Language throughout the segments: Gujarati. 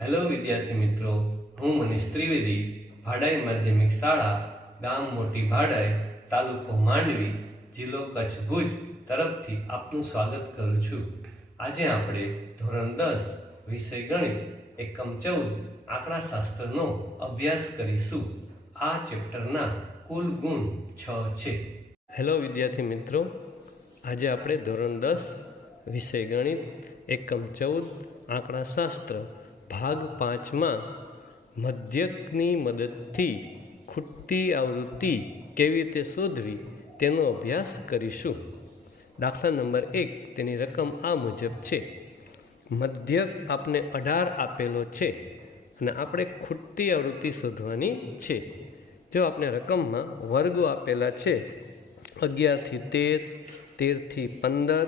હેલો વિદ્યાર્થી મિત્રો, હું મનીષ ત્રિવેદી ભાડાઈ માધ્યમિક શાળા ગામ મોટી ભાડાઈ તાલુકો માંડવી જિલ્લો કચ્છ ભુજ તરફથી આપનું સ્વાગત કરું છું। આજે આપણે ધોરણ 10 વિષય ગણિત એકમ 14 આંકડાશાસ્ત્રનો અભ્યાસ કરીશું। આ ચેપ્ટરના કુલ ગુણ 6 છે। હેલો વિદ્યાર્થી મિત્રો, આજે આપણે ધોરણ 10 વિષય ગણિત એકમ 14 આંકડાશાસ્ત્ર ભાગ 5માં મધ્યકની મદદથી ખૂટતી આવૃત્તિ કેવી રીતે શોધવી તેનો અભ્યાસ કરીશું। દાખલા નંબર 1, તેની રકમ આ મુજબ છે। મધ્યક આપણે 18 આપેલો છે અને આપણે ખૂટતી આવૃત્તિ શોધવાની છે। જો આપણે રકમમાં વર્ગો આપેલા છે 11 થી 13, 13 થી 15,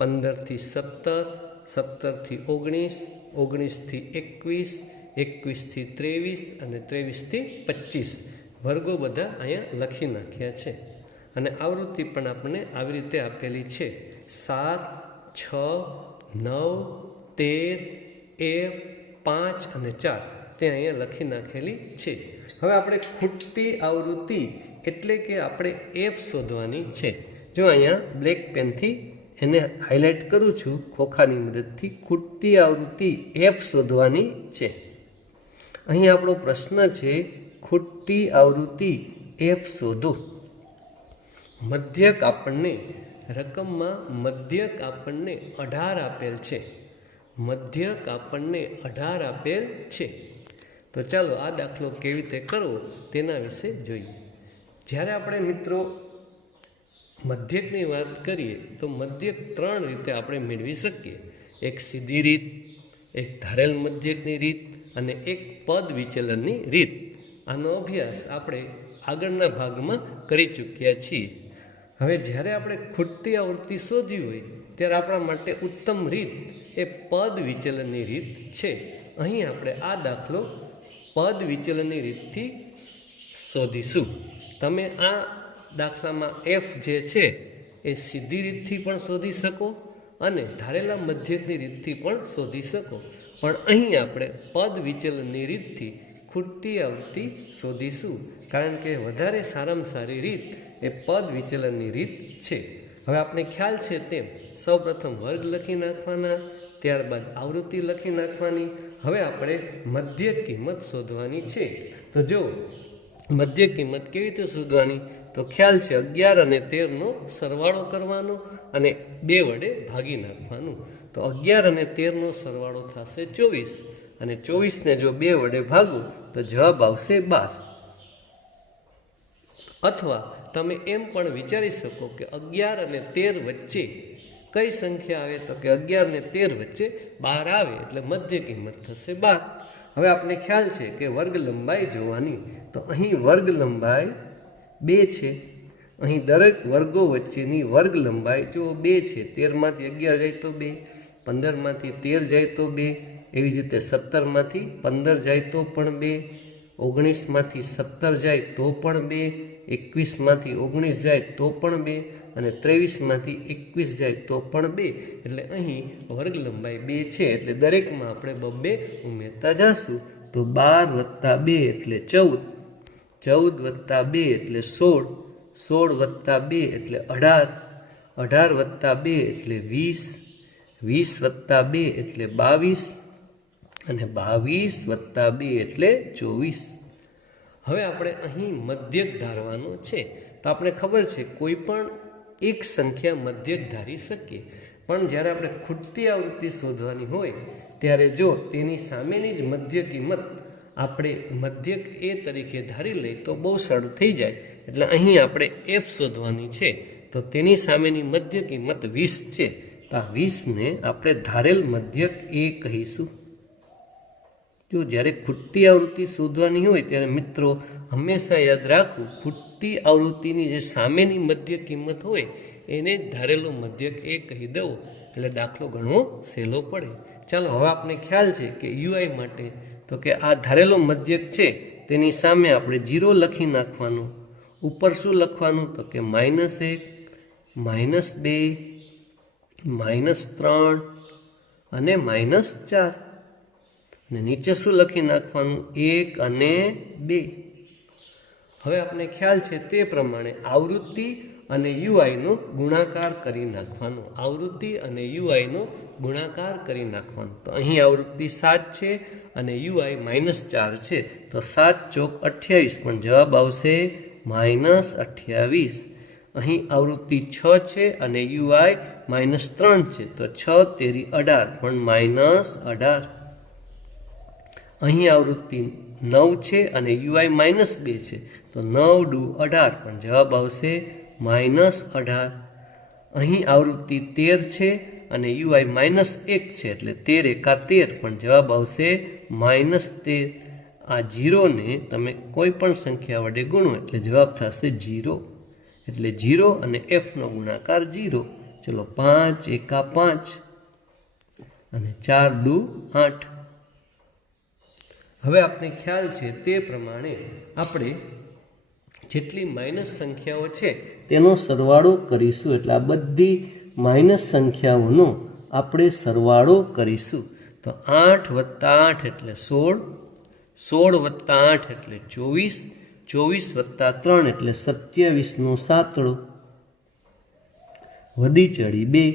15 થી 17, 17 થી 19, 19 થી 21, 21 થી 23 અને 23 થી 25 વર્ગો બધા અહીંયા લખી નાખ્યા છે। અને આવૃત્તિ પણ આપણને આવી રીતે આપેલી છે 7, 6, 9, 13, F, 5 અને 4 તે અહીંયા લખી નાખેલી છે। હવે આપણે ખૂટતી આવૃત્તિ એટલે કે આપણે F શોધવાની છે। જો અહીંયા બ્લેક પેનથી એને હાઇલાઇટ કરું છું ખોખાની મદદથી, ખૂટતી આવૃત્તિ F શોધવાની છે। અહીં આપણો પ્રશ્ન છે ખૂટતી આવૃત્તિ F શોધો। મધ્યક આપણને રકમમાં મધ્યક આપણને 18 આપેલ છે। મધ્યક આપણને 18 આપેલ છે। તો ચાલો આ દાખલો કેવી રીતે કરવો તેના વિશે જોઈએ। જ્યારે આપણે મિત્રો મધ્યકની વાત કરીએ તો મધ્યક 3 રીતે આપણે મેળવી શકીએ। એક સીધી રીત, એક ધારેલ મધ્યકની રીત અને એક પદ વિચલનની રીત। આનો અભ્યાસ આપણે આગળના ભાગમાં કરી ચૂક્યા છીએ। હવે જ્યારે આપણે ખૂટતી આવૃત્તિ શોધવી હોય ત્યારે આપણા માટે ઉત્તમ રીત એ પદ વિચલનની રીત છે। અહીં આપણે આ દાખલો પદ વિચલનની રીતથી શોધીશું। તમે આ દાખલામાં F જે છે એ સીધી રીતથી પણ શોધી શકો અને ધારેલા મધ્યકની રીતથી પણ શોધી શકો, પણ અહીં આપણે પદ વિચલનની રીતથી ખૂટતી આવૃત્તિ શોધીશું, કારણ કે વધારે સારામાં સારી રીત એ પદ વિચલનની રીત છે। હવે આપણે ખ્યાલ છે તેમ સૌપ્રથમ વર્ગ લખી નાખવાના, ત્યારબાદ આવૃત્તિ લખી નાખવાની। હવે આપણે મધ્યક કિંમત શોધવાની છે। તો જો મધ્ય કિંમત કેવી રીતે શોધવાની, તો ખ્યાલ છે 11 અને 13નો સરવાળો કરવાનો અને 2 વડે ભાગી નાખવાનું। તો 11 અને 13નો સરવાળો થશે 24 અને 24ને જો 2 વડે ભાગો તો જવાબ આવશે 12। અથવા તમે એમ પણ વિચારી શકો કે 11 અને 13 વચ્ચે કઈ સંખ્યા આવે, તો કે 11 અને 13 વચ્ચે 12 આવે એટલે મધ્ય કિંમત થશે 12। હવે આપણે ખ્યાલ છે કે વર્ગ લંબાઈ જોવાની, તો અહીં વર્ગ લંબાઈ 2 છે। અહીં દરેક વર્ગો વચ્ચેની વર્ગ લંબાઈ જો 2 છે। 13માંથી 11 જાય તો 2, 15માંથી 13 જાય તો 2, એવી જ રીતે 17માંથી 15 જાય તો પણ 2, 19માંથી 17 જાય તો પણ 2, 21માંથી 19 જાય તો પણ 2 અને 23માંથી 21 જાય તો પણ 2। એટલે અહીં વર્ગ લંબાઈ 2 છે એટલે દરેકમાં આપણે 2 ઉમેરતા જઈશું। તો 12 + 2 એટલે 14, 14 + 2 એટલે 16, 16 + 2 એટલે 18, 18 + 2 એટલે 20, 20 + 2 એટલે 22 અને 22 + 2 એટલે 24। હવે આપણે અહીં મધ્યક ધારવાનો છે। તો આપણે ખબર છે કોઈ પણ એક સંખ્યા મધ્યક ધારી શકીએ, પણ જ્યારે આપણે ખૂટતી આવૃત્તિ શોધવાની હોય ત્યારે જો તેની સામેની જ મધ્ય કિંમત આપણે મધ્યક એ તરીકે ધારી લઈએ તો બહુ સરળ થઈ જાય। એટલે અહીં આપણે F શોધવાની છે। તો તેની સામેની મધ્ય કિંમત 20 છે। તો આ 20ને આપણે ધારેલ મધ્યક એ કહીશું। જો જ્યારે ખૂટતી આવૃત્તિ શોધવાની હોય ત્યારે મિત્રો હંમેશા યાદ રાખવું, ખૂટતી આવૃત્તિની જે સામેની મધ્ય કિંમત હોય એને ધારેલો મધ્યક એ કહી દઉં એટલે દાખલો ગણવો સહેલો પડે। ચાલો હવે આપણે ખ્યાલ છે કે UI માટે, તો કે આ ધારેલો મધ્યક છે તેની સામે આપણે 0 લખી નાખવાનું। ઉપર શું લખવાનું, તો કે -1, -2, -3 અને -4। ને નીચે શું લખી નાખવાનું? 1 અને 2. હવે આપણે ખ્યાલ છે તે પ્રમાણે આવૃત્તિ અને યુઆઈનો ગુણાકાર કરી નાખવાનો. આવૃત્તિ અને યુઆઈનો ગુણાકાર કરી નાખવાનો. તો અહીં આવૃત્તિ 7 છે અને યુઆઈ -4 છે. તો 7 ચોક 28, પણ જવાબ આવશે -28. અહીં આવૃત્તિ 6 છે અને યુઆઈ -3 છે. તો 6 તેરી 18, પણ -18. અહીં આવૃત્તિ 9 છે અને યુઆઈ -2 છે. તો 9 દુ 18, પણ જવાબ આવશે -18. અહીં આવૃત્તિ 13 છે અને યુઆઈ -1 છે, એટલે 13 એકા 13, પણ જવાબ આવશે -13. આ 0ને તમે કોઈ પણ સંખ્યા વડે ગુણો એટલે જવાબ થશે 0. એટલે 0 અને એફનો ગુણાકાર 0. ચલો 5 એકા 5 અને 4 દુ 8. હવે આપણે ખ્યાલ છે તે પ્રમાણે આપણે જેટલી માઇનસ સંખ્યાઓ છે તેનો સરવાળો કરીશું. એટલે આ બધી માઇનસ સંખ્યાઓનો આપણે સરવાળો કરીશું. તો 8 + 8 એટલે 16, 16 + 8 એટલે 24, 24 + 3 એટલે 27નો સાતડો. વધી ચડી 2,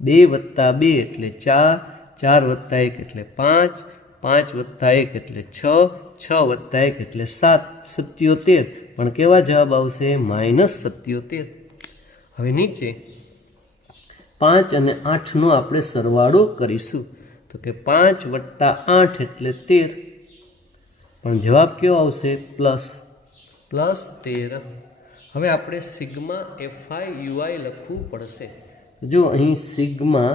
2 + 2 એટલે 4, 4 + 1 એટલે 5, 5 + 1 એટલે 6, 6 + 1 એટલે 7, 77. પણ કેવા જવાબ આવશે? -77. હવે નીચે 5 અને 8નો આપણે સરવાળો કરીશું. તો કે 5 + 8 એટલે 13, પણ જવાબ કેવો આવશે? +13. હવે આપણે સિગ્મા એફઆઈ યુઆઈ લખવું પડશે. જો અહીં સિગ્મા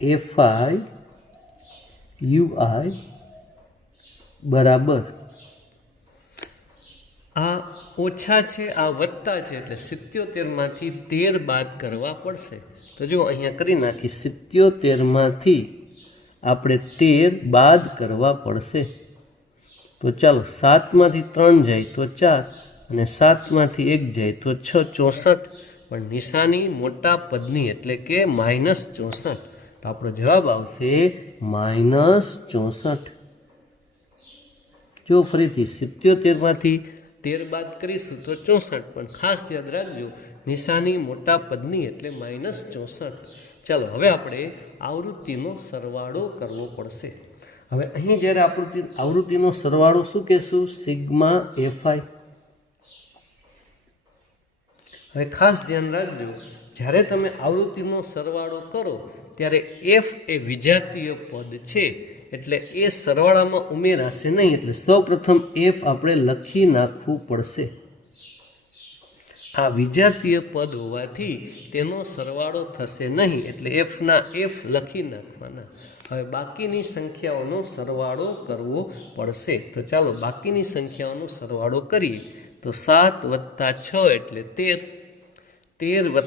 એફઆઈ યુઆઈ બરાબર, આ ઓછા છે આ વત્તા છે, એટલે 77માંથી 13 બાદ કરવા પડશે. તો જો અહીંયા કરી નાખી, 77માંથી આપણે 13 બાદ કરવા પડશે. તો ચાલો 7માંથી 3 જાય તો 4 અને 7માંથી 1 જાય તો 6, 64. પણ નિશાની મોટા પદની એટલે કે -64. તો આપણો જવાબ આવશે -64. જો ફરીથી 77માંથી 13 બાદ કરીશું તો 64, પણ ખાસ યાદ રાખજો નિશાની મોટા પદની એટલે -64. ચાલો હવે આપણે આવૃત્તિનો સરવાળો કરવો પડશે. હવે અહીં જ્યારે આવૃત્તિનો સરવાળો શું કહેશું? Sigma FI. હવે ખાસ ધ્યાન રાખજો, જ્યારે તમે આવૃત્તિનો સરવાળો કરો ત્યારે એફ એ વિજાતીય પદ છે, એટલે એ સરવાળામાં ઉમેરાશે નહીં. એટલે સૌપ્રથમ એફ આપણે લખી નાખવું પડશે. આ વિજાતીય પદ હોવાથી તેનો સરવાળો થશે નહીં, એટલે એફના એફ લખી નાખવાના. હવે બાકીની સંખ્યાઓનો સરવાળો કરવો પડશે. તો ચાલો બાકીની સંખ્યાઓનો સરવાળો કરીએ. તો 7 + 6 એટલે 13, 13 +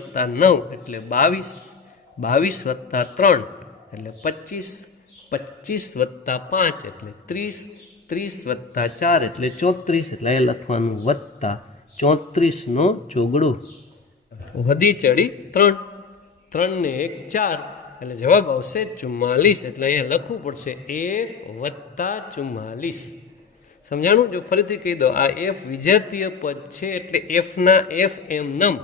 9 એટલે 22, 22 + 3 એટલે 25, 25 + 5 એટલે 30, 30 + 4 એટલે 34. એટલે એ લખવાનું વત્તા 34નો ચોગડો. વધી ચડી 3, 3 ને 1 4 એટલે જવાબ આવશે 44. એટલે અહીંયા લખવું પડશે એફ + 44. સમજાણું? જો ફરીથી કહી દો, આ એફ વિજાતીય પદ છે એટલે એફના એફ એમ નમ,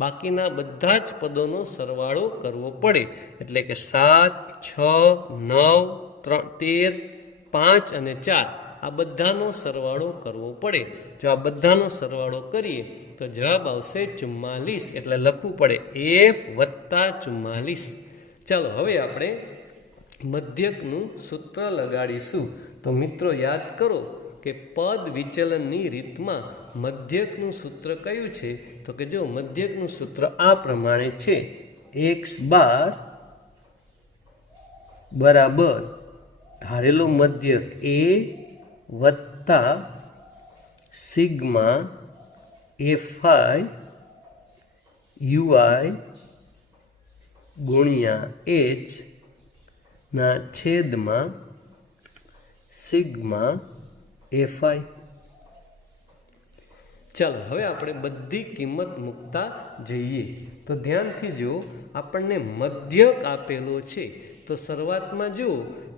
બાકીના બધા જ પદોનો સરવાળો કરવો પડે. એટલે કે 7, 6, 9, 13, 5 અને 4 આ બધાનો સરવાળો કરવો પડે. જો આ બધાનો સરવાળો કરીએ તો જવાબ આવશે 44. એટલે લખવું પડે એફ + 44. ચાલો હવે આપણે મધ્યકનું સૂત્ર લગાડીશું. તો મિત્રો યાદ કરો કે પદ વિચલનની રીતમાં મધ્યકનું સૂત્ર કયું છે? તો કે જો મધ્યકનું સૂત્ર આ પ્રમાણે છે, x⁻ બરાબર ધારેલો મધ્યક a વત્તા સિગ્મા એફઆઈ યુઆઈ ગુણ્યા h ના છેદમાં સિગ્મા એફઆઈ. ચાલો હવે આપણે બધી કિંમત મૂકતા જઈએ. તો ધ્યાનથી જો આપણને મધ્યક આપેલો છે, તો શરૂઆતમાં જુઓ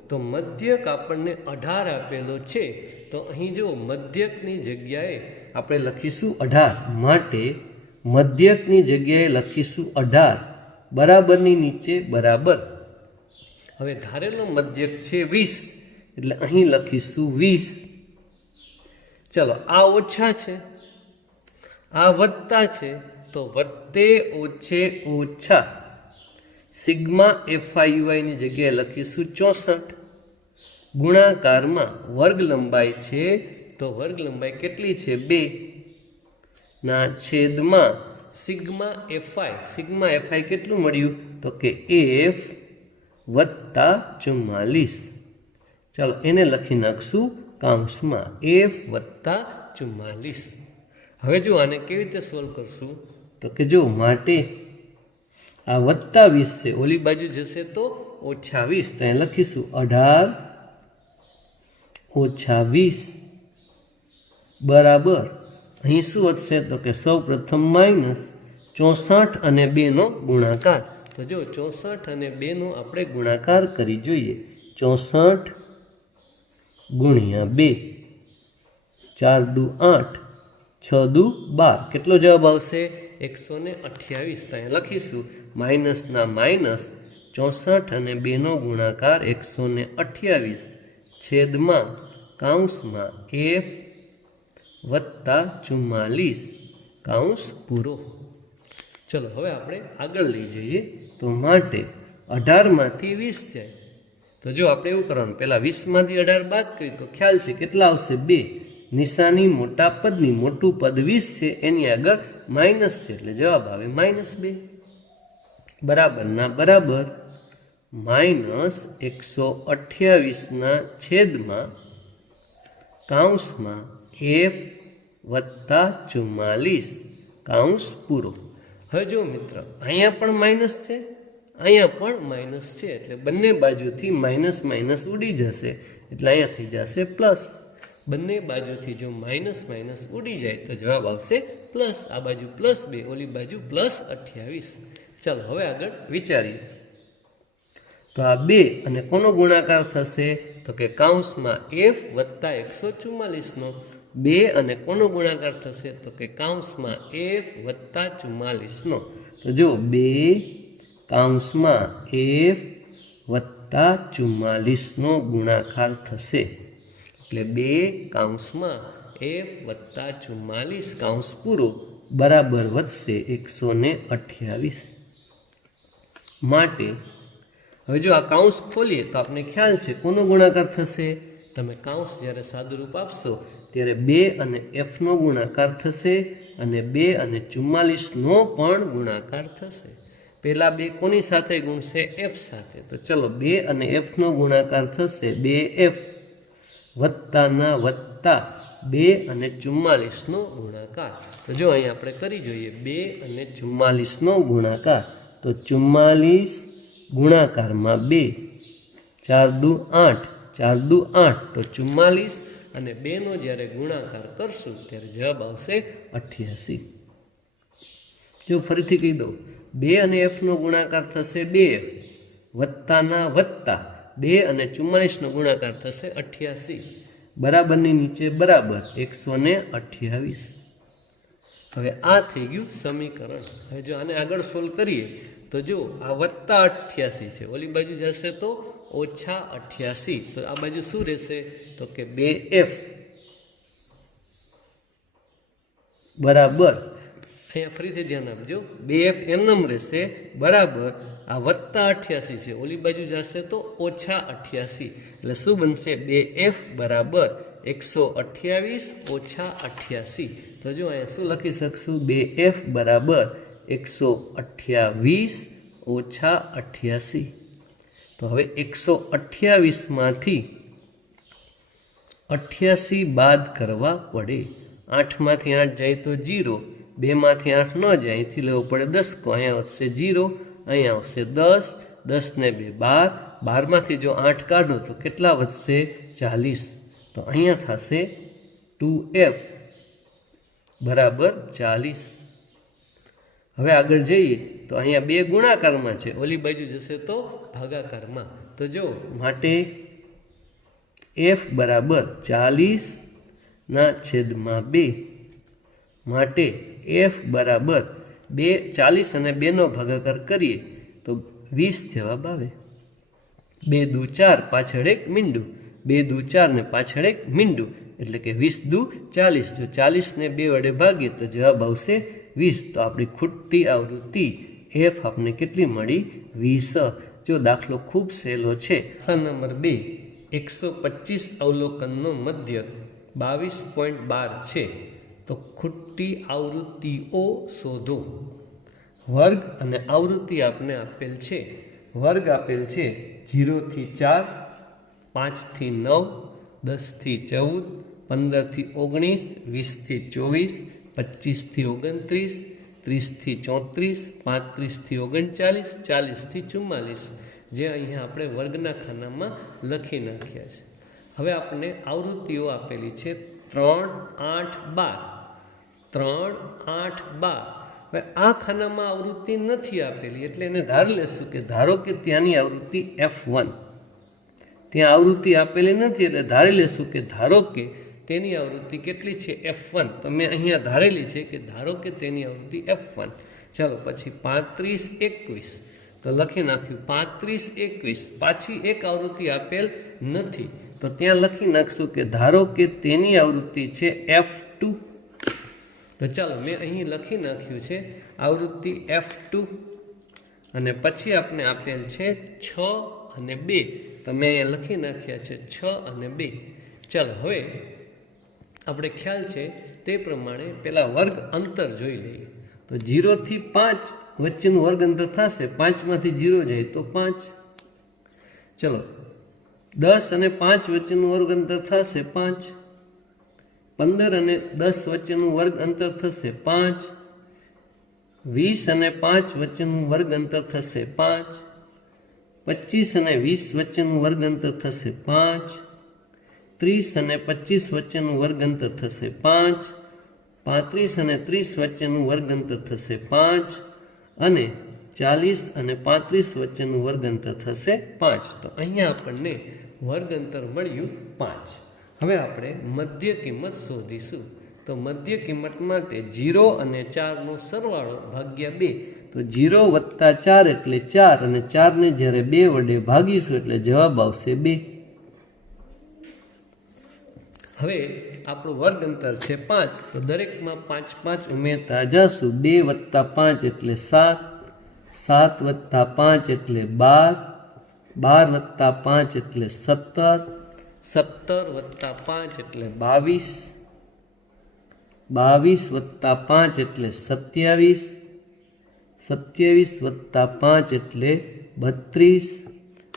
તો મધ્યક આપણને 18 આપેલો છે, તો અહીં જો મધ્યકની જગ્યાએ આપણે લખીશું 18, માટે મધ્યકની જગ્યાએ લખીશું 18, બરાબરની નીચે બરાબર. હવે ધારેલો મધ્યક છે 20, એટલે અહીં લખીશું 20. ચલો, આ ઓછા છે, આ વત્તા છે, તો વત્તે ઓછે ઓછા સિગ્મા FIUIની જગ્યાએ લખીશું 64. ગુણાકારમાં વર્ગ લંબાઈ છે, તો વર્ગ લંબાઈ કેટલી છે? 2 ના છેદમાં સિગ્મા FI કેટલું મળ્યું? તો કે F વત્તા 44. ચાલો એને લખી નાખશું કૌંસમાં F વત્તા 44. હવે જો આને કેવી રીતે સોલ્વ કરશું? તો કે જો માટે આ વત્તા 20 છે, ઓલી બાજુ જશે તો ઓછા 20, તો અહીં લખીશું 18 ઓછા 20 બરાબર. અહીં શું વધશે? તો કે સૌ પ્રથમ માઇનસ 64 અને 2નો ગુણાકાર. તો જો 64 અને 2નો આપણે ગુણાકાર કરી જોઈએ. 64 ગુણ્યા 2, 4 દુ 8, 6 દુ 12, કેટલો જવાબ આવશે? 128. તો અહીં લખીશું માઇનસના માઇનસ 64 અને 2નો ગુણાકાર 128 છેદમાં કૌંસમાં F વત્તા 44 કૌંસ પૂરો. ચલો હવે આપણે આગળ લઈ જઈએ. તો માટે 18માંથી 20 જાય, તો જો આપણે એવું કરવાનું, પહેલાં 20માંથી 18 બાદ કરીએ તો ખ્યાલ છે કેટલા આવશે? 2. નિશાની મોટા પદની, મોટું પદ 20 છે, એની આગળ માઇનસ છે, એટલે જવાબ આવે -2. બરાબરના બરાબર -128ના છેદમાં કૌંસમાં F વત્તા 44 કૌંસ પૂરો. હવે જો મિત્ર, અહીંયા પણ માઇનસ છે, અહીંયા પણ માઇનસ છે, એટલે બંને બાજુથી માઇનસ માઇનસ ઉડી જશે, એટલે અહીંયા થઈ જશે પ્લસ. બંને બાજુથી જો માઇનસ માઇનસ ઉડી જાય તો જવાબ આવશે પ્લસ. આ બાજુ +2, ઓલી બાજુ +28. ચાલો હવે આગળ વિચારીએ. તો આ 2 અને કોનો ગુણાકાર થશે? તો કે કૌંસમાં F વત્તા 144નો 2 અને કોનો ગુણાકાર થશે? તો કે કૌંસમાં F વત્તા 44નો. તો જો 2 કૌંસમાં F વત્તા 44નો ગુણાકાર થશે, એટલે 2 કૌંસમાં F વત્તા 44 કૌંસ પૂરો બરાબર વધશે 128. માટે હવે જો આ કૌંસ ખોલીએ તો આપણે ખ્યાલ છે કોનો ગુણાકાર થશે? તમે કૌંસ જ્યારે સાદુરૂપ આપશો ત્યારે 2 અને Fનો ગુણાકાર થશે, અને 2 અને 44નો પણ ગુણાકાર થશે. પહેલા 2 કોની સાથે ગુણશે? F સાથે. તો ચલો 2 અને Fનો ગુણાકાર થશે 2F વત્તાના વત્તા 2 અને 44નો ગુણાકાર. તો જો અહીં આપણે કરી જોઈએ 2 અને 44નો ગુણાકાર. તો 44 ગુણાકારમાં 2, 4 દુ 8, 4 દુ 8, તો 44 અને 2નો જ્યારે ગુણાકાર કરશું ત્યારે જવાબ આવશે 88. જો ફરીથી કહી દઉં, 2 અને Fનો ગુણાકાર થશે 2F વત્તાના વત્તા 2 અને 44નો ગુણાકાર થશે 88, બરાબરની નીચે બરાબર 128. હવે આ થઈ ગયું સમીકરણ. હવે જો આને આગળ સોલ્વ કરીએ તો જો આ વત્તા 88 છે, ઓલી બાજુ જશે તો ઓછા 88, તો આ બાજુ શું રહેશે? તો કે 2F બરાબર, અહીંયા ફરીથી ધ્યાન આપજો, 2F એમનેમ રહેશે બરાબર આ વત્તા 88 છે, ઓલી બાજુ જશે તો ઓછા 88, એટલે શું બનશે? 2F બરાબર 128 ઓછા 88. તો જો અહીંયા શું લખી શકશું? 2F બરાબર 128 ઓછા 88. તો હવે 128માંથી 88 બાદ કરવા પડે. 8માંથી 8 જાય તો 0, 2માંથી 8 ન જાય, અહીંથી લેવો પડે 10, અહીંયા આવશે 0, અહીંયા આવશે 10, 10 ને 2 12, 12માંથી જો 8 કાઢો તો કેટલા વધશે? 40. તો અહીંયા થશે 2F બરાબર 40. હવે આગળ જઈએ તો અહીંયા 2 ગુણાકારમાં છે, ઓલી બાજુ જશે તો ભાગાકારમાં. તો જો માટે f બરાબર 40/2 માટે f બરાબર 40 અને 2નો ભાગાકાર કરીએ તો 20 જવાબ આવે. 2 દુ 4 પાછળ એક મીંડું, 2 દુ 4 ને પાછળ એક મીંડું, એટલે કે 20 દુ 40. જો 40 ને 2 વડે ભાગીએ તો જવાબ આવશે 20. તો આપણી ખૂટતી આવૃત્તિ f આપણે કેટલી મળી? 20. જો દાખલો ખૂબ સહેલો છે. નંબર 2, 125 અવલોકનનો મધ્ય 22.12 છે, તો ખૂટતી આવૃત્તિઓ શોધો. વર્ગ અને આવૃત્તિ આપણે આપેલ છે. વર્ગ આપેલ છે 0 થી 4, 5 થી 9, 10 થી 14, 15 થી 19, 20 થી 24, 25 થી 29, 30 થી 34, 35 થી 39, 40 થી 44, જે અહીંયા આપણે વર્ગના ખાનામાં લખી નાખ્યા છે. હવે આપણે આવૃત્તિઓ આપેલી છે 3, 8, 12. 3, 8, 12. હવે આ ખાનામાં આવૃત્તિ નથી આપેલી, એટલે એને ધારી લેશું કે ધારો કે ત્યાંની આવૃત્તિ F1, ત્યાં આવૃત્તિ આપેલી નથી, એટલે ધારી લેશું કે ધારો કે તેની આવૃત્તિ કેટલી છે? F1. તો મેં અહીંયા ધારેલી છે કે ધારો કે તેની આવૃત્તિ F1. ચાલો પછી 35, 21, તો લખી નાખ્યું 35, 21. પાછી એક આવૃત્તિ આપેલ નથી, તો ત્યાં લખી નાખશું કે ધારો કે તેની આવૃત્તિ છે F2. તો ચાલો મેં અહીં લખી નાખ્યું છે આવૃત્તિ F2, અને પછી આપણે આપેલ છે 6 અને 2, તો મેં અહીંયા લખી નાખ્યા છે 6 અને 2. ચાલો હવે આપણે ખ્યાલ છે તે પ્રમાણે પહેલાં વર્ગ અંતર જોઈ લઈએ. તો 0 થી 5 વચ્ચેનું વર્ગ અંતર થશે, 5માંથી 0 જાય તો 5. ચલો 10 અને 5 વચ્ચેનું વર્ગ અંતર થશે 5. 15 અને 10 વચ્ચેનું વર્ગ અંતર થશે 5. 20 અને 5 વચ્ચેનું વર્ગ અંતર થશે 5. 25 અને 20 વચ્ચેનું વર્ગ અંતર થશે 5. 30 અને 25 વચ્ચેનું વર્ગ અંતર થશે 5. 35 અને 30 વચ્ચેનું વર્ગ અંતર થશે 5. અને 40 અને 35 વચ્ચેનું વર્ગ અંતર થશે 5. તો અહીંયા આપણને વર્ગ અંતર મળ્યું 5. હવે આપણે મધ્ય કિંમત શોધીશું. તો મધ્ય કિંમત માટે 0 અને 4નો સરવાળો ભાગ્યા 2. તો 0 વત્તા 4 એટલે 4, અને 4ને જ્યારે 2 વડે ભાગીશું એટલે જવાબ આવશે 2. હવે આપણું વર્ગ અંતર છે 5, તો દરેકમાં 5 5 ઉમેરતા જશું. 2 વત્તા 5 એટલે 7, 7 વત્તા 5 એટલે 12, 12 વત્તા 5 એટલે 17, 17 વત્તા 5 એટલે 22, 22 વત્તા 5 એટલે 27, 27 વત્તા 5 એટલે 32,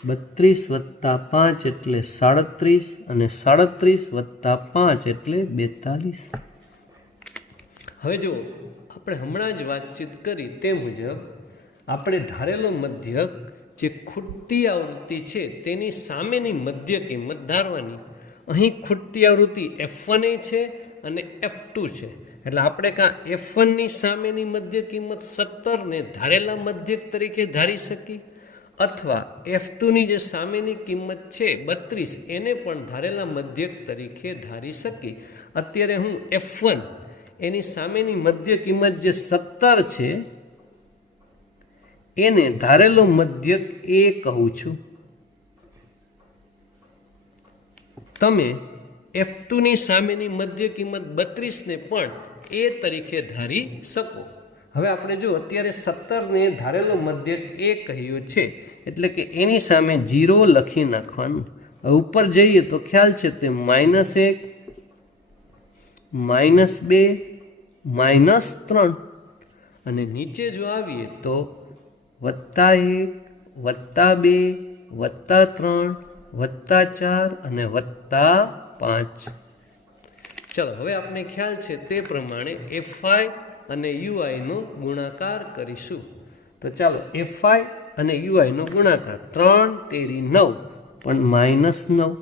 32 વત્તા 5 એટલે 37, અને 37 વત્તા 5 એટલે 42. હવે જો આપણે હમણાં જ વાતચીત કરી તે મુજબ આપણે ધારેલો મધ્યક જે ખૂટતી આવૃત્તિ છે તેની સામેની મધ્ય કિંમત ધારવાની. અહીં ખૂટતી આવૃત્તિ F1 છે અને F2 છે, એટલે આપણે કાં F1ની સામેની મધ્ય કિંમત 17 ને ધારેલા મધ્યક તરીકે ધારી શકીએ, અથવા F2ની જે સામેની કિંમત છે 32 એને પણ ધારેલા મધ્યક તરીકે ધારી શકીએ. અત્યારે હું F1 એની સામેની મધ્ય કિંમત જે 17 છે એને ધારેલો મધ્યક A કહું છું. તમે F2ની સામેની મધ્ય કિંમત 32 ને પણ A તરીકે ધારી શકો. હવે આપણે જો અત્યારે 17ને ધારેલો મધ્યક A કહ્યો છે, એટલે કે એની સામે 0 લખી નાખવાનું. હવે ઉપર જઈએ તો ખ્યાલ છે તે -1, -2, -3, અને નીચે જો આવીએ તો +1, +2, +3, +4 અને +5. ચલો હવે આપણે ખ્યાલ છે તે પ્રમાણે Fi અને Ui નો ગુણાકાર કરીશું. તો ચાલો Fi અને Ui નો ગુણાકાર 3 તેરી 9 પણ -9,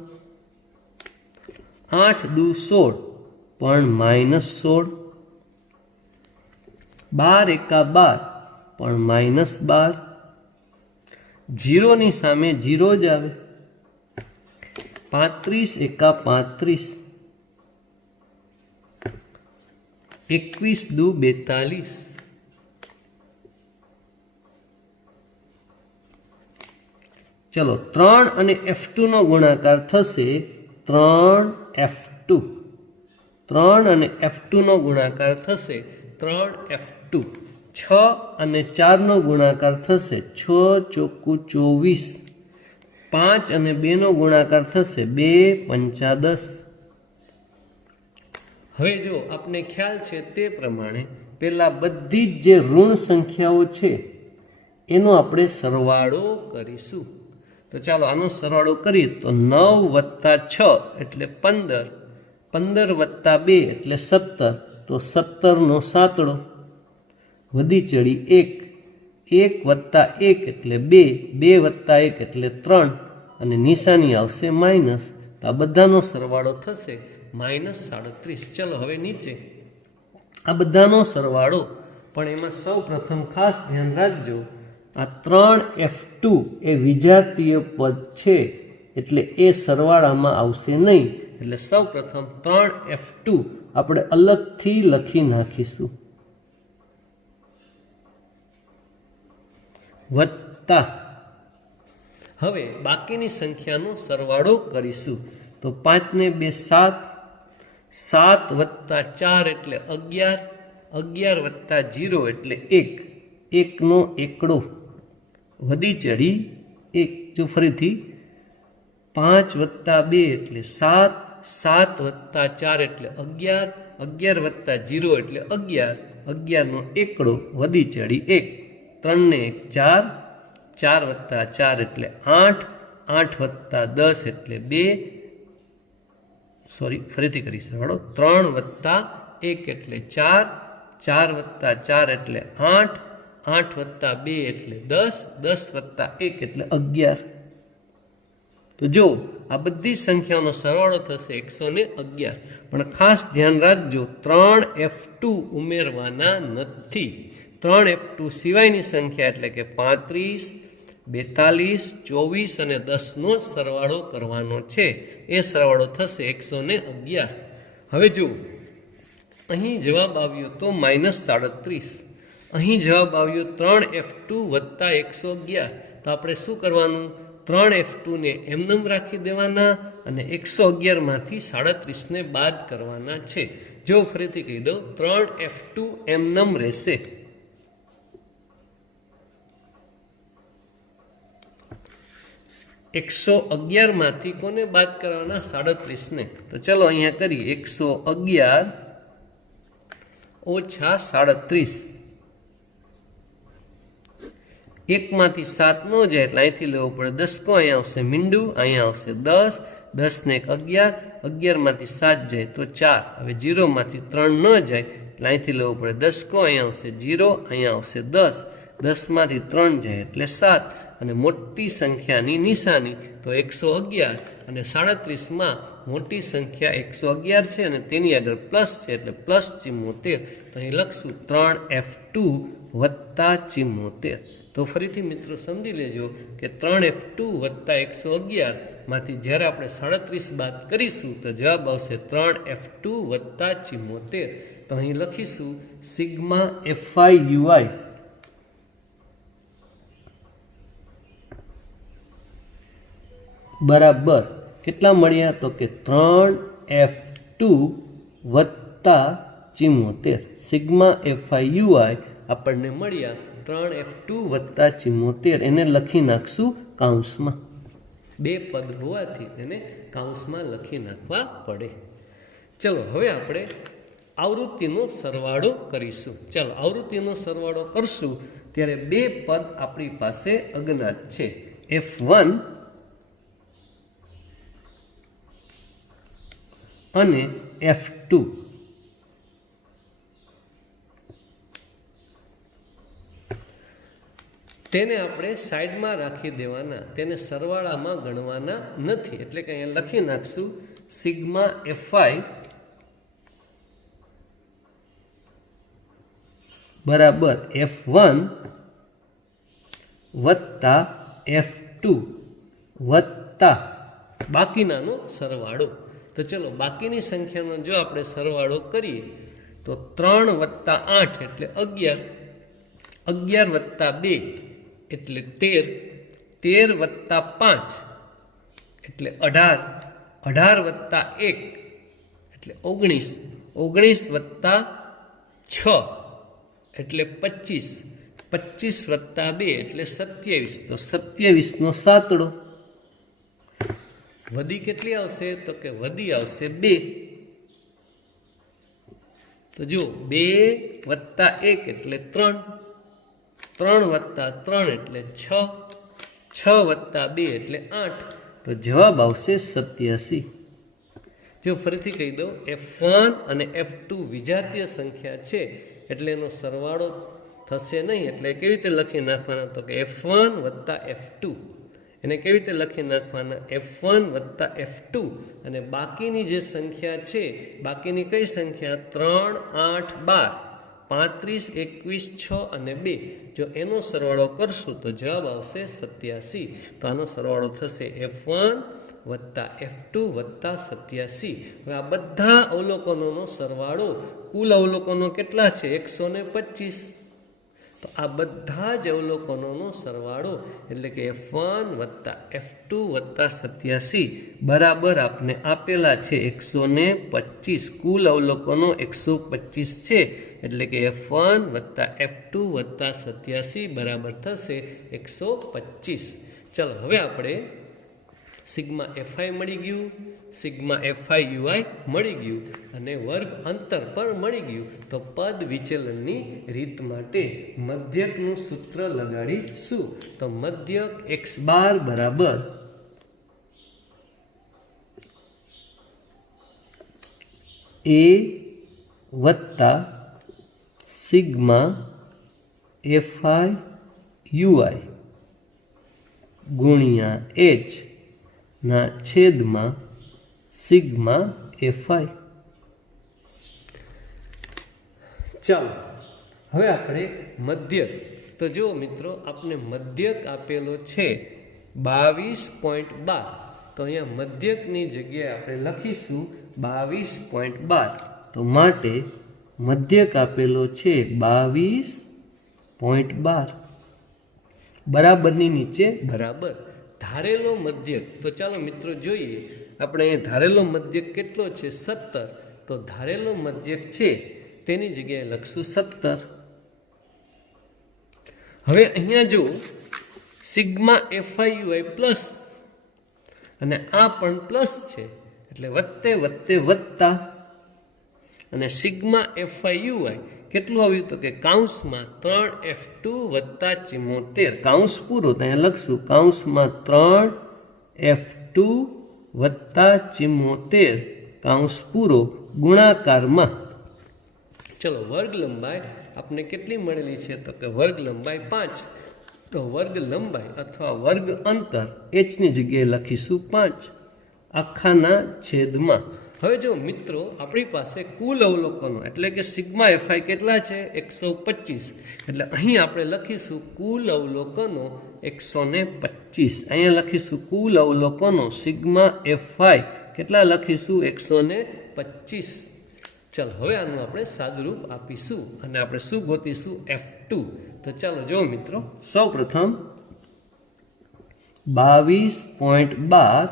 8 દુ 16 પણ -16, 12 એકા 12 પણ -12, 0 ની સામે 0 જ આવે, 35 એકા 35, 21 દુ 42, ચલો 3 અને F2 નો ગુણાકાર થશે 3F2, 3 અને F2 નો ગુણાકાર થશે 3F2, 6 અને 4 નો ગુણાકાર થશે 6 ચોકુ 24, 5 અને 2 નો ગુણાકાર થશે 2 પંચા 10। હવે જો આપને ખ્યાલ છે તે પ્રમાણે પેલા બધી જ જે ઋણ સંખ્યાઓ છે એનો આપણે સરવાળો કરીશું। તો ચાલો આનો સરવાળો કરીએ તો 9 વત્તા 6 એટલે 15, 15 વત્તા 2 એટલે 17, તો 17 નો સાતડો, વધી ચડી 1, 1 વત્તા 1 એટલે 2, 2 વત્તા 1 એટલે 3 અને નિશાની આવશે માઇનસ, તો આ બધાનો સરવાળો થશે -37। ચલો હવે નીચે આ બધાનો સરવાળો, પણ એમાં સૌ પ્રથમ ખાસ ધ્યાન રાખજો આ 3F2 એ વિજાતીય પદ છે એટલે એ સરવાળામાં આવશે નહીં, એટલે સૌ પ્રથમ 3F2 આપણે અલગથી લખી નાખીશું, વત્તા હવે બાકીની સંખ્યાનો સરવાળો કરીશું। તો 5 ને 2 7, 7 વત્તા 4 એટલે 11, 11 વત્તા 0 એટલે 1, 1 નો એકડો, વધી ચડી 1, જો ફરીથી 5 વત્તા 2 એટલે 7, 7 વત્તા 4 એટલે 11, 11 વત્તા 0 એટલે 11, 11 નો એકડો, વધી ચડી 1, 3 ને 1 4, 4 વત્તા 4 એટલે 8, 8 વત્તા 10 એટલે 2, સોરી ફરીથી કરી સરવાળો, 3 વત્તા 1 એટલે 4, 4 વત્તા 4 એટલે 8, 8 વત્તા 2 એટલે 10, 10 વત્તા 1 એટલે 11। તો જો આ બધી સંખ્યાઓનો સરવાળો થશે 111, પણ ખાસ ધ્યાન રાખજો 3F2 ઉમેરવાના નથી, 3F2 સિવાયની સંખ્યા એટલે કે 35, 42, 24 અને 10 નો સરવાળો કરવાનો છે, એ સરવાળો થશે 111। હવે જો અહીં જવાબ આવ્યો તો -37, અહીં જવાબ આવ્યો 3F2 વત્તા 111, તો આપણે શું કરવાનું, 3F2 ને એમનેમ રાખી દેવાના અને 111 માંથી 37 ને બાદ કરવાના છે। જો ફરીથી કહી દઉં 3F2 એમનેમ રહેશે, 111 માંથી કોને બાદ કરવાના, 37 ને। તો ચલો અહીંયા કરીએ 111 ઓછા 37, 1 માંથી 7 નો જાય એટલે અહીંથી લેવું પડે 10 કો, અહીંયા આવશે મીંડું, અહીંયા આવશે 10, 10 ને 11, 11 માંથી 7 જાય તો 4, હવે 0 માંથી 3 ન જાય એટલે અહીંથી લેવું પડે 10 કો, અહીંયા આવશે 0, અહીંયા આવશે 10, 10 માંથી 3 જાય એટલે 7, અને મોટી સંખ્યાની નિશાની તો 111 અને 37માં મોટી સંખ્યા 111 છે અને તેની આગળ પ્લસ છે એટલે +74, તો અહીં લખશું 3F2 વત્તા 74। તો ફરીથી મિત્રો સમજી લેજો કે 3F2 વત્તા 111 માંથી જ્યારે આપણે 37 બાદ કરીશું તો જવાબ આવશે 3F2 વત્તા 74। તો અહીં લખીશું સિગ્મા FIUI બરાબર કેટલા મળ્યા, તો કે 3F2 વત્તા 74, સિગ્મા FIUI આપણને મળ્યા 3F2 વત્તા 74, એને લખી નાખશું કાઉન્સમાં, બે પદ હોવાથી તેને કાઉન્સમાં લખી નાખવા પડે। ચલો હવે આપણે આવૃત્તિનો સરવાળો કરીશું। ચાલો આવૃત્તિનો સરવાળો કરશું ત્યારે બે પદ આપણી પાસે અજ્ઞાત છે, F1 અને F2। તેને આપણે સાઈડમાં રાખી દેવાના, તેને સરવાળામાં ગણવાના નથી, એટલે કે અહીંયા લખી નાખશું સિગ્મા FI બરાબર F1 વત્તા F2 વત્તા બાકીનાનો સરવાળો. તો ચલો બાકીની સંખ્યાનો જો આપણે સરવાળો કરીએ તો 3 વત્તા 8 એટલે 11, 11 વત્તા 2 એટલે 13, 13 વત્તા 5 એટલે 18, 18 વત્તા 1 એટલે 19, 19 વત્તા 6 એટલે 25, 25 વત્તા 2 એટલે 27. તો 27નો સાતડો. વધી કેટલી આવશે? તો કે વધી આવશે 2. તો જો 2 વત્તા 1 એટલે 3, 3 વત્તા 3 એટલે 6, 6 વત્તા 2 એટલે 8. તો જવાબ આવશે 87. જો ફરીથી કહી દઉં, F1 અને F2 વિજાતીય સંખ્યા છે એટલે એનો સરવાળો થશે નહીં. એટલે કેવી રીતે લખી નાખવાના? તો કે F1 વત્તા F2. એને કેવી રીતે લખી નાખવાના? F1 વત્તા F2. અને બાકીની જે સંખ્યા છે, બાકીની કઈ સંખ્યા? 3, 8, 12, 35, 21, 6 અને 2. જો એનો સરવાળો કરશું તો જવાબ આવશે 87. તો આનો સરવાળો થશે F1 વત્તા F2 વત્તા 87. હવે આ બધા અવલોકનોનો સરવાળો, કુલ અવલોકનો કેટલા છે? 125. તો આ બધા જ અવલોકનોનો સરવાળો એટલે કે F1 વત્તા F2 વત્તા 87 બરાબર આપને આપેલા છે 125. કુલ અવલોકનો 125 છે. એટલે કે F1 વત્તા F2 વત્તા 87 બરાબર થશે 125. ચલો હવે આપણે સિગ્મા Fi મળી ગયું, સિગ્મા Fi UI મળી ગયું અને વર્ગ અંતર પણ મળી ગયું. તો પદ વિચલનની રીત માટે મધ્યકનું સૂત્ર લગાડીશું. તો મધ્યક x બાર બરાબર a વત્તા સિગ્મા Fi UI ગુણ્યા h ના છેદમાં સિગ્મા Fi. ચાલો હવે આપણે મધ્યક. તો જુઓ મિત્રો, આપણે મધ્યક આપેલો છે 22.12. તો અહીંયા મધ્યકની જગ્યાએ આપણે લખીશું 22.12. તો માટે મધ્યક આપેલો છે 22.12 બરાબરની નીચે બરાબર. ધારેલો મધ્યક, તો ચાલો મિત્રો જોઈએ. આપણે અહીંયા ધારેલો મધ્યક કેટલો છે? 17. તો ધારેલો મધ્યક છે તેની જગ્યાએ લખશું 17. હવે અહીંયા જો સિગ્મા Fi UI પ્લસ અને આ પણ પ્લસ છે એટલે વત્તે વત્તે વત્તા. અને સિગ્મા Fi UI કેટલું આવ્યું? તો કે કૌંસમાં 3F2 વત્તા 74. કૌંસ પૂરો તો અહીંયા લખશું કૌંસમાં 3F2 વત્તા 74 કૌંસ પૂરો ગુણાકારમાં. ચલો વર્ગ લંબાઈ આપણે કેટલી મળેલી છે? તો કે વર્ગ લંબાઈ 5. તો વર્ગ લંબાઈ અથવા વર્ગ અંતર h ની જગ્યાએ લખીશું 5 આખાના છેદમાં. હવે જો મિત્રો આપણી પાસે કુલ અવલોકનો એટલે કે સિગ્મા Fi કેટલા છે? 125. એટલે અહીં આપણે લખીશું કુલ અવલોકનો 125. અહીંયા લખીશું કુલ અવલોકનો સિગ્મા Fi કેટલા લખીશું? 125. ચાલો હવે આનું આપણે સાદુરૂપ આપીશું અને આપણે શું ગોતીશું? F2. તો ચાલો જો મિત્રો, સૌ પ્રથમ 22.12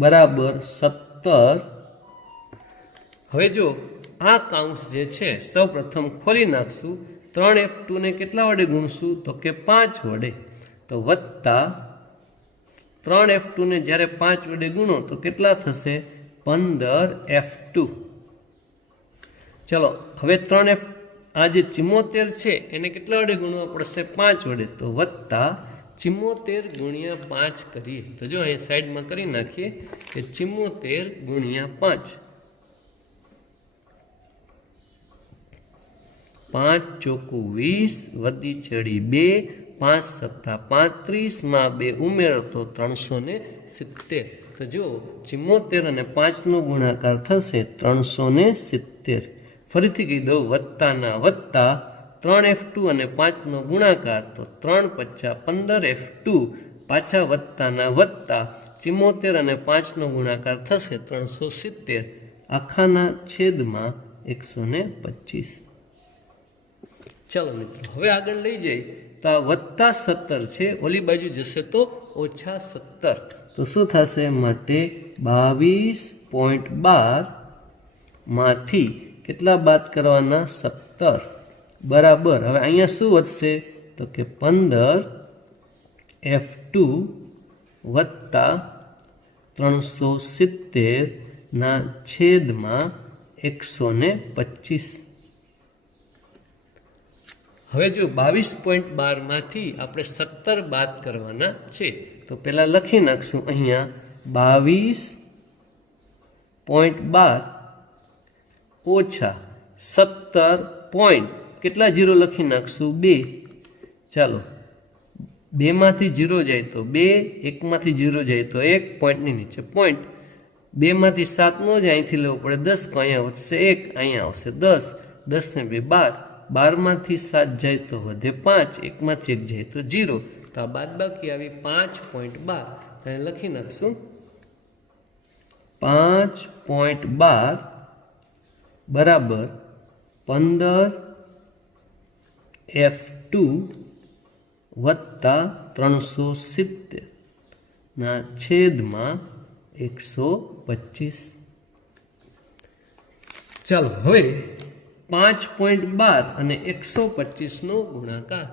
બરાબર 17. હવે જો આ કૌંસ જે છે સૌ પ્રથમ ખોલી નાખશું. 3F2 ને કેટલા વડે ગુણશું? તો કે 5 વડે. તો વત્તા 3F2 ને જ્યારે 5 વડે ગુણો તો કેટલા થશે? 15F2. ચલો હવે 3F આ જે 74 છે એને કેટલા વડે ગુણવા પડશે? 5 વડે. તો વત્તા 74 ગુણ્યા 5 કરીએ. તો જો અહીંયા સાઈડમાં કરી નાખીએ કે 74 ગુણ્યા 5. 5 ચોકુ 20 વધી ચડી 2, 5 સત્તા 35 માં 2 ઉમેરો તો 370. તો જો 74 અને 5 નો ગુણાકાર થશે 370. ફરીથી કહી દઉં, વત્તાના વત્તા 3F2 અને 5નો ગુણાકાર, તો 3 × 15F2 પાછા વત્તાના વત્તા 74 અને 5નો ગુણાકાર થશે 370 આખાના છેદમાં 125. ચાલો મિત્રો હવે આગળ લઈ જઈએ તો આ +17 છે, ઓલી બાજુ જશે તો -17, તો શું થશે? માટે 22.12 માંથી કેટલા બાદ કરવાના? 17 બરાબર. હવે અહીંયા શું વધશે? તો કે 15F2 વત્તા 370 ના છેદમાં 125. હવે જો 22.12 માંથી આપણે 17 બાદ કરવાના છે, તો પહેલાં લખી નાખશું અહીંયા 22.12 ઓછા 17 પોઈન્ટ કેટલા જીરો લખી નાખશું? 2. ચાલો 2 માંથી 0 જાય તો 2, 1 માંથી 0 જાય તો 1, પોઈન્ટની નીચે પોઈન્ટ. 2 માંથી 7 નો જાય, અહીંથી લેવું પડે 10, તો અહીંયા વધશે 1, અહીંયા આવશે 10, 10 ને 2 12, 12 માંથી 7 જાય તો વધે 5, 1 માંથી 1 જાય તો 0, તો આ બાદબાકી આવી 5.12, તો લખી નાખશું 5.12 બરાબર 15F2 વત્તા 370 ના છેદમાં 125. ચાલો હવે 5.12 અને 125નો ગુણાકાર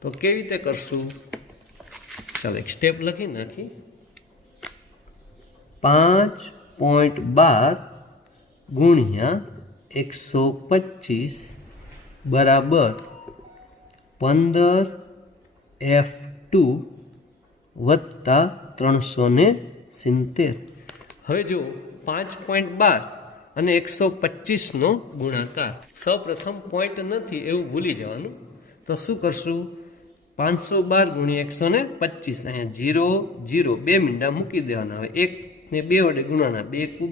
તો કેવી રીતે કરશું? ચાલો એક સ્ટેપ લખી નાખી. 5.12 ગુણ્યા 125 બરાબર 15F2 વત્તા 370. હવે જો 5.12 અને 125નો ગુણાકાર, સૌપ્રથમ પોઈન્ટ નથી એવું ભૂલી જવાનું, તો શું કરશું? 512 ગુણ્યા 125, અહીંયા 0 0 2 મીંડા મૂકી દેવાના. હવે 1 ને 2 વડે ગુણવાના, 2 × 2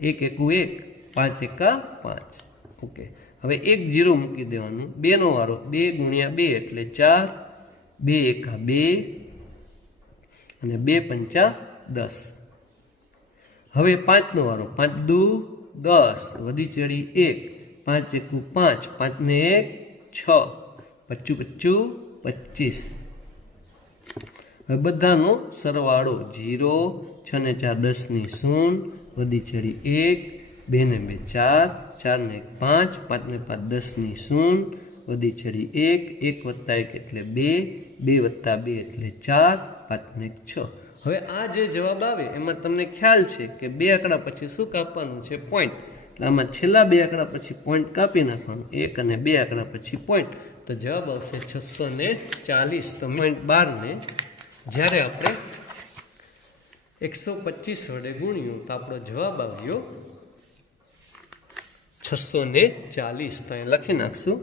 1 × 1 5 × 5. ઓકે, હવે 1 0 મૂકી દેવાનું, 2 નો વારો, 2 ગુણ્યા 2 એટલે 4, 2 × 2 અને 2 × 5 10. હવે 5 નો વારો, 5 × 2 10, વધી ચડી 1, 5 × 5, 5 ને 1 6, 25 25. હવે બધાનો સરવાળો 0, 6 ને 4 10 ની 0, વધી ચડી 1, 2 ને 2 4, 4 ને 1 5, 5 ને 5 10 ની 0, વધી ચડી 1, 1 + 1 એટલે 2, 2 + 2 એટલે 4, 5 ને 6. હવે આ જે જવાબ આવે એમાં તમને ખ્યાલ છે કે 2 આંકડા પછી શું કાપવાનું છે? પોઈન્ટ. એટલે આમાં છેલ્લા 2 આંકડા પછી પોઈન્ટ કાપી નાખવાનું, 1 અને 2 આંકડા પછી પોઈન્ટ, તો જવાબ આવશે 640. તો .12 ને જ્યારે આપણે 125 વડે ગુણ્યું તો આપણો જવાબ આવ્યો 640. તો અહીં લખી નાખશું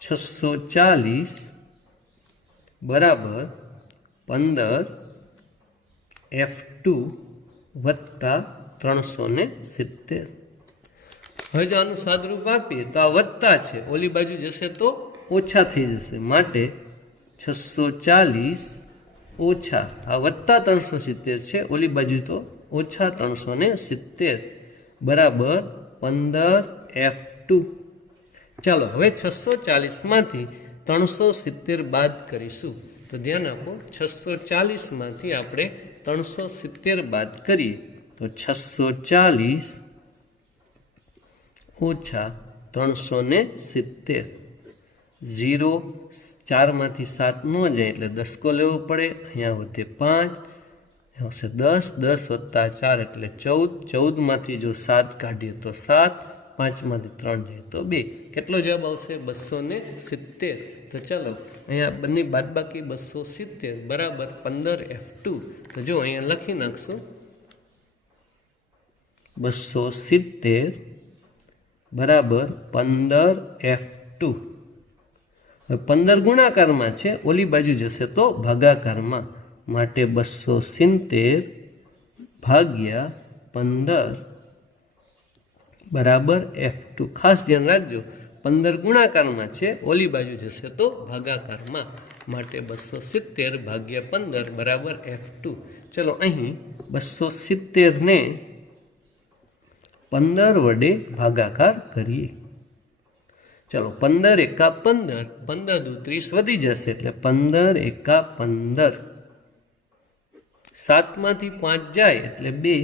640 બરાબર 15F2 વત્તા 370. હવે જો આનું સાદરૂપ આપીએ તો આ વત્તા છે, ઓલી બાજુ જશે તો ઓછા થઈ જશે, માટે 640 ઓછા આ વત્તા 370 છે, ઓલી બાજુ તો ઓછા 370 બરાબર 15F2. ચાલો હવે 640 માંથી 370 બાદ કરીશું. તો ધ્યાન આપો, 640 માંથી આપણે 370 બાદ કરીએ તો 640 ઓછા 370. 0 4 માંથી 7 નો જાય એટલે 10 કો લેવો પડે, અહીંયા વધે 5, આવશે 10, 10 વત્તા 4 એટલે 14, 14 માંથી જો 7 કાઢીએ તો 7, 5 માંથી 3 જાય તો 2. કેટલો જવાબ આવશે? 270. તો ચાલો અહીંયા બંને બાદબાકી 270 બરાબર 15F2. તો જો અહીંયા લખી નાખશું 270 બરાબર 15F2. હવે 15 ગુણાકારમાં છે, ઓલી બાજુ જશે તો ભાગાકારમાં, માટે 270 ભાગ્યા 15 બરાબર F2. ખાસ ધ્યાન રાખજો 15 ગુણાકારમાં છે, ઓલી બાજુ જશે તો ભાગાકારમાં, માટે 270 ભાગ્યા 15 બરાબર F2. ચલો અહીં 270 ને 15 વડે ભાગાકાર કરીએ. ચલો 15 એકા 15, 15 દુ 30 વધી જશે એટલે 15 એકા 15. 7 માંથી 5 જાય એટલે 2,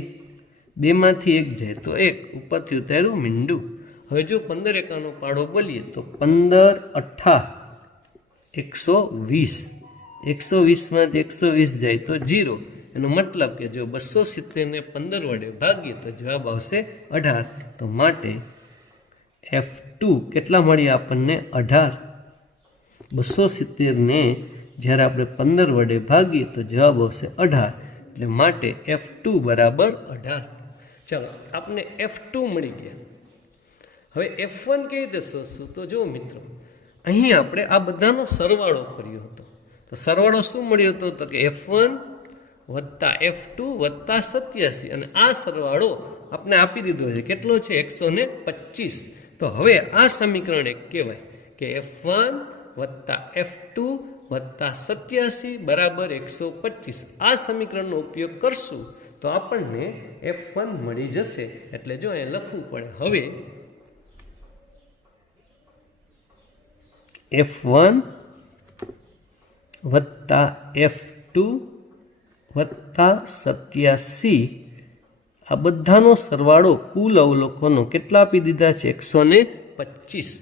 2 માંથી 1 જાય તો 1, ઉપરથી ઉતાર્યું મીંડું. હવે જો 15 એકાનો પાડો બોલીએ તો 15 અઠ્ઠા 120, 120 માંથી 120 જાય તો 0. એનો મતલબ કે જો 270 ને 15 વડે ભાગીએ તો જવાબ આવશે 18. તો માટે F2 કેટલા મળ્યા આપણને? 18. 270 ને જ્યારે આપણે 15 વડે ભાગીએ તો જવાબ આવશે 18. એટલે માટે F2 બરાબર 18. ચાલો આપણે F2 મળી ગયા. હવે F1 કેવી રીતે શોધશું? તો જો મિત્રો, અહીં આપણે આ બધાનો સરવાળો કર્યો હતો. તો સરવાળો શું મળ્યો હતો? તો કે F1 વત્તા F2 વત્તા 87, અને આ સરવાળો આપણે આપી દીધો છે. કેટલો છે? 125. તો હવે આ સમીકરણ એક કહેવાય કે F1 વત્તા F2 વત્તા 87 બરાબર 125. આ સમીકરણનો ઉપયોગ કરશું તો આપણને F1 મળી જશે. એટલે જો એ લખવું પડે. હવે F1 વત્તા F2 વત્તા 87, આ બધાનો સરવાળો કુલ અવલોકનો કેટલા આપી દીધા છે? 125.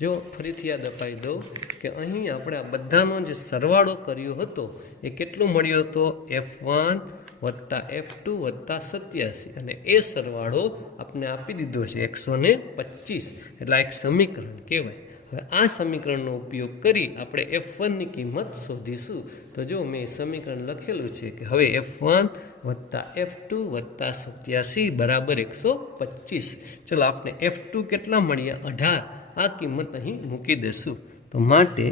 જો ફરીથી યાદ અપાઈ દઉં કે અહીં આપણે આ બધાનો જે સરવાળો કર્યો હતો એ કેટલો મળ્યો હતો? F1 વત્તા F2 વત્તા 87, અને એ સરવાળો આપણે આપી દીધો છે 125. એટલે એક સમીકરણ કહેવાય. હવે આ સમીકરણનો ઉપયોગ કરી આપણે F1 ની કિંમત શોધીશું. તો જો મેં સમીકરણ લખેલું છે કે હવે F1 વત્તા F2 વત્તા 87 બરાબર 125. ચલો આપણે F2 કેટલા મળ્યા? 18. આ કિંમત અહીં મૂકી દેશું. તો માટે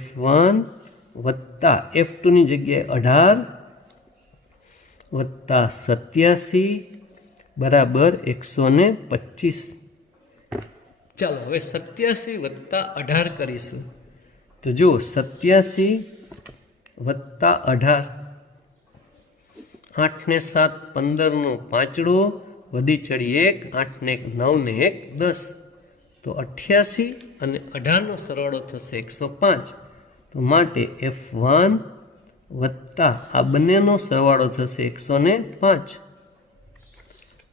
F1 વત્તા F2 ની જગ્યાએ 18 વત્તા 87 બરાબર 125. ચાલો હવે 87 વત્તા 18 કરીશું. તો જો 87 વત્તા 18, 8 ને 7 15 નો પાંચડો, વધી ચડી 1, 8 ને 1 9 ને 1 10. તો 88 અને 18 નો સરવાળો થશે 105. તો માટે F1 વત્તા આ બંનેનો સરવાળો થશે 105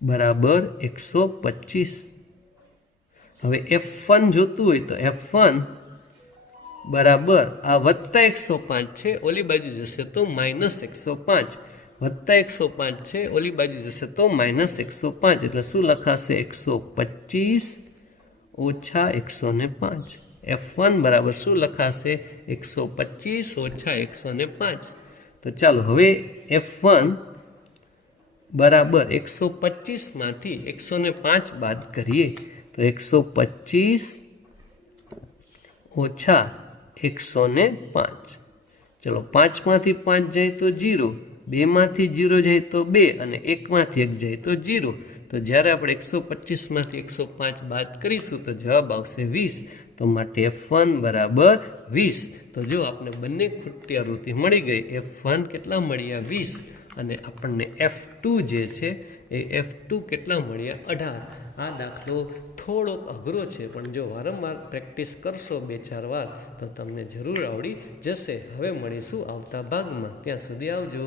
બરાબર 125. હવે F1 જોતું હોય તો F1 બરાબર આ વત્તા 105 છે, ઓલી બાજુ જશે તો -105, વત્તા 105 છે, ઓલી બાજુ જશે તો -105. એટલે શું લખાશે? 125 ઓછા 105. F1 બરાબર શું લખાશે? 125 ઓછા 105. તો ચાલો હવે F1 બરાબર 125 માંથી 105 બાદ કરીએ તો 125 ઓછા 105. ચલો 5 માંથી 5 જાય તો 0, 2 માંથી 0 જાય તો 2, અને 1 માંથી 1 જાય તો 0. તો જ્યારે આપણે 125 માંથી 105 બાદ કરીશું તો જવાબ આવશે 20. તો માટે F1 બરાબર 20. તો જો આપણે બંને ખૂટી આવૃત્તિ મળી ગઈ. F1 કેટલા મળ્યા? 20. અને આપણને F2 જે છે એ F2 કેટલા મળ્યા? 18. આ દાખલો થોડોક અઘરો છે, પણ જો વારંવાર પ્રેક્ટિસ કરશો 2-4 વાર તો તમને જરૂર આવડી જશે. હવે મળીશું આવતા ભાગમાં. ત્યાં સુધી આવજો.